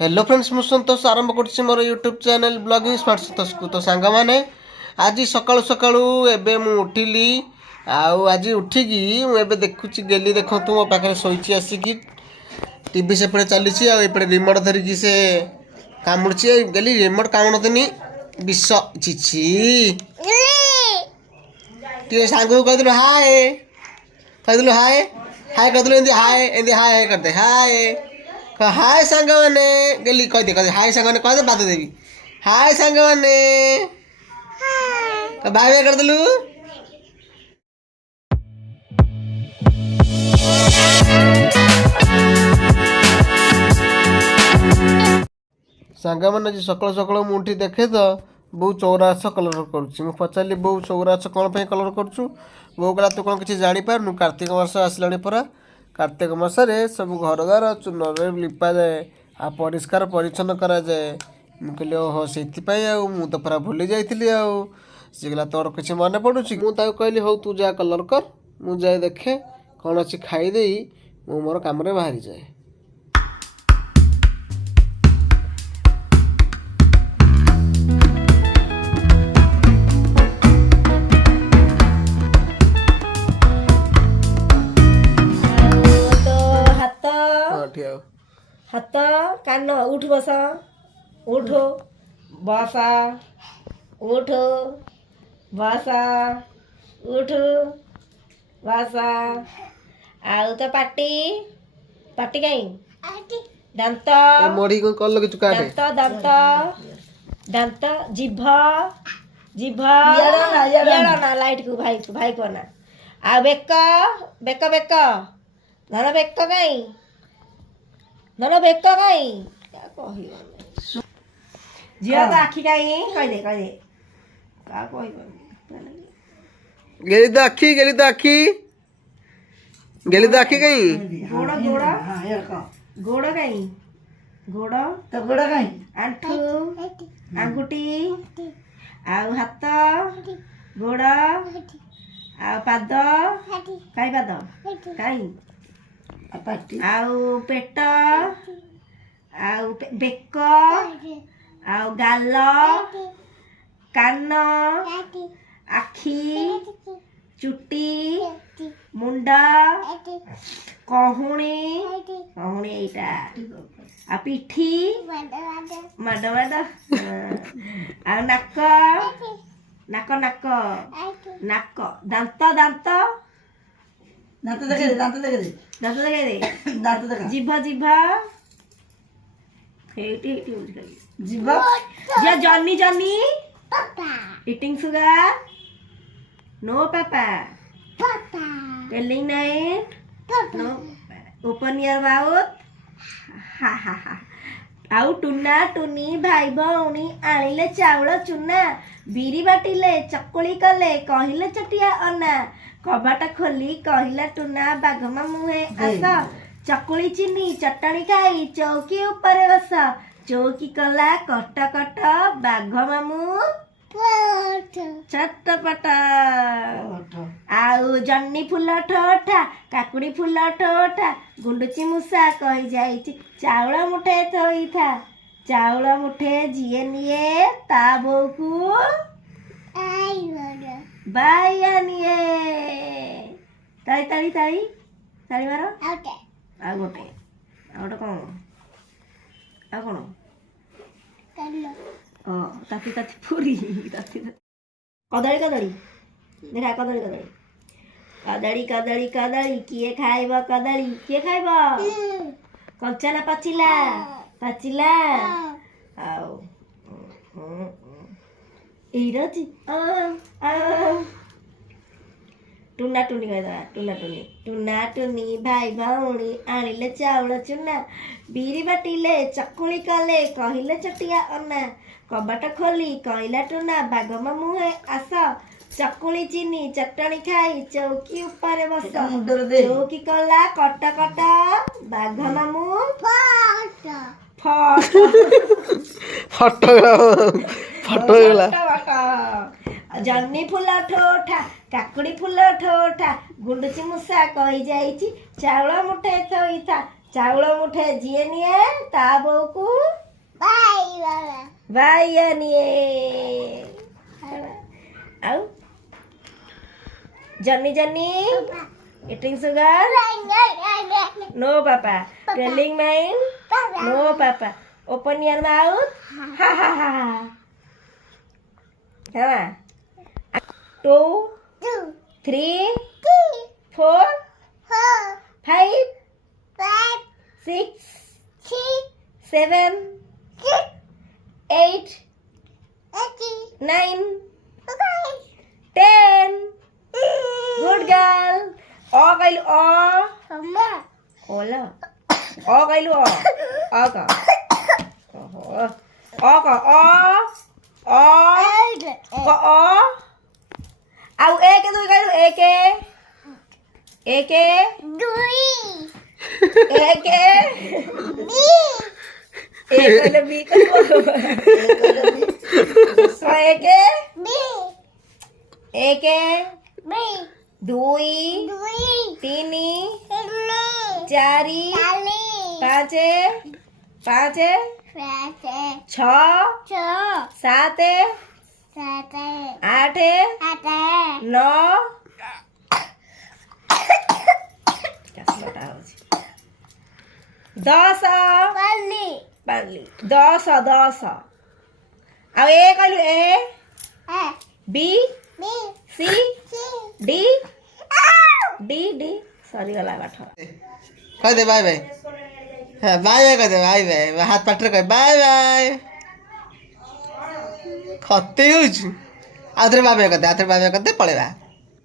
Hello friends मु संतोष आरंभ कर मोर यूट्यूब चैनल ब्लॉगिंग स्मार्ट संतोष को तो सांग मैंने आज सकाळु सकाळु एबे मु उठिली आज उठिकी मुझे देखुची गेली देखु मो पाखे शोची आसिकी टीवी सेपटे चली एपटे रिमोट धरिकी से कामुड़ी गेली रिमोट कामुड़नी विष छिछि टे सांग को कहलु हाय हाय हाय कहलु हाय हाय हाय करते हाय हाय सांग मैंने गली कह दे हाय सांग मैंने कह दे बात देवी हाय सांग मैंने बाय बाय कर देलु सांग मैंने सकाल सकाल मुठी देखे तो बो चौरास कलर कर पचारि बो चौरास कौन पे कलर करूँ बो कहला तू कौन किसी जापू कार्तिक मास आसला परा कार्तिक मासरे सब घर द्वार चून लिपा जाए आ परिष्कार परिच्छन्न करा जाए मुझे ओहो से मु तो पूरा भूली जाइली सी कहला तोर किसी मन पड़ू मुझे कहली हौ तू जा कलर कर मु जाए देखे कौन अच्छी खाईदे मु मोर काम बाहरी जाए। हाथ कान उठ बस उठ बसा उठ बसा उठ बसा आउ तो पाटी पाटी कहीं दांत मोड़ी को कल लगे चुका दांत दांत दांत जिभ जिभ ना लाइट को भाई को ना आ बेक बेक बेक धर बेक कहीं धर बेक कहीं क्या कह झील तो आखि कहीं कह दे क्या कह गेली तो आखी गेली तो आखी गेली तो आखी कहीं गोड़ गोड़ गोड़ कहीं गोड़ तो गोड़ कहीं आंठू आंगुठी आउ हाथ गोड़ आ पाद कहीं पाद कहीं आउ पेट आउ बेक आउ गाल कान आखि चुटी मुंडा कहूणी कहूणी एटा आ पिठी माड माड आ नाक नाक नाक नाक दांत दांत दांत देखे दांत देखे दांत देखे दे दांत देखे जिभ जिभ हेटी हेटी जिभ जे Johnny Johnny papa eating sugar no papa papa telling night no open your mouth ha ha हा आउ टुना टुनी भाई भौणी आनिले चाउल चुना बिरी बाटिले चकुली कले कहिले चटिया अना कबाट खोली कहिला टुना बाघ मामुहे आस चकुली चीनी चटणी खाई चौकी ऊपर बस चौकी कला कट कट बाघ मामू चटपट आउ जन्नी फूल ठोठा काकुड़ी फूल ठोठा गुंडुची मूषा कही जाइछि चाउल मुठे थोई था चाउल मुठे जिए निये ता बोऊ को बाया निये ताई ताई ताई ताई मारो आ गोटे कौन आ कौन ताती ताती पूरी ताती कदली कदली देखा कदली कदली कदली कदली कदली किए खाइब कदली किए खाइब कच्चा ना पाचिला पाचिला आउ एरजी टुना टुनी कह टुना टुनी टुना टुनी भाई भौणी आनिले चाउल चुना बिरी बाटिले चकुली कले कहिले चटिया अना कबाट खोली कहला टुना बाघ मामुहे आस चकुली चीनी चटणी खाई चौकी ऊपर बस चौकी कला कट कट बाघ मामू फटो जन्नी फूल ठोठा काकुड़ी फूल ठोठा गुंडुची मूषा कही जाइछि चाउल मुठे थोई था ଚାଉଳ ମୁଠେ ଯିଏ ନିଏ ତା ବୋଉକୁ ବାଇଆ ନିଏ। ଆଉ Johnny Johnny eating sugar no papa telling mine no papa open your mouth ha ha ha ha 2 3 4 5 6 7 8 9 10 good girl o gailu o ola o gailu o ka oho o ka o ko o au e ke dui gailu e ke कहले B कहलो सो एके दुई तीनी चारी पाँचे छ साते आठे नौ 10 बाली 10 ଆଉ ଏ କହିଲୁ ଏ ବି ସି ଡି ଡି ସରିଗଲା ପାଠ। କହିଦେ ବାଏ ବାଏ। ହଁ ବାଏ ବାଏ କହିଦେ ବାଏ ବାଏ ହାତ ପାଟିରେ କହ ବାଏ ବାଏ। ଖତେ ହଉଛି ଆଉ ଥରେ ବାଏ ବାଏ କରିଦେ ଆଉ ଥରେ ବାଏ ବାଏ କରିଦେ ପଳେଇବା।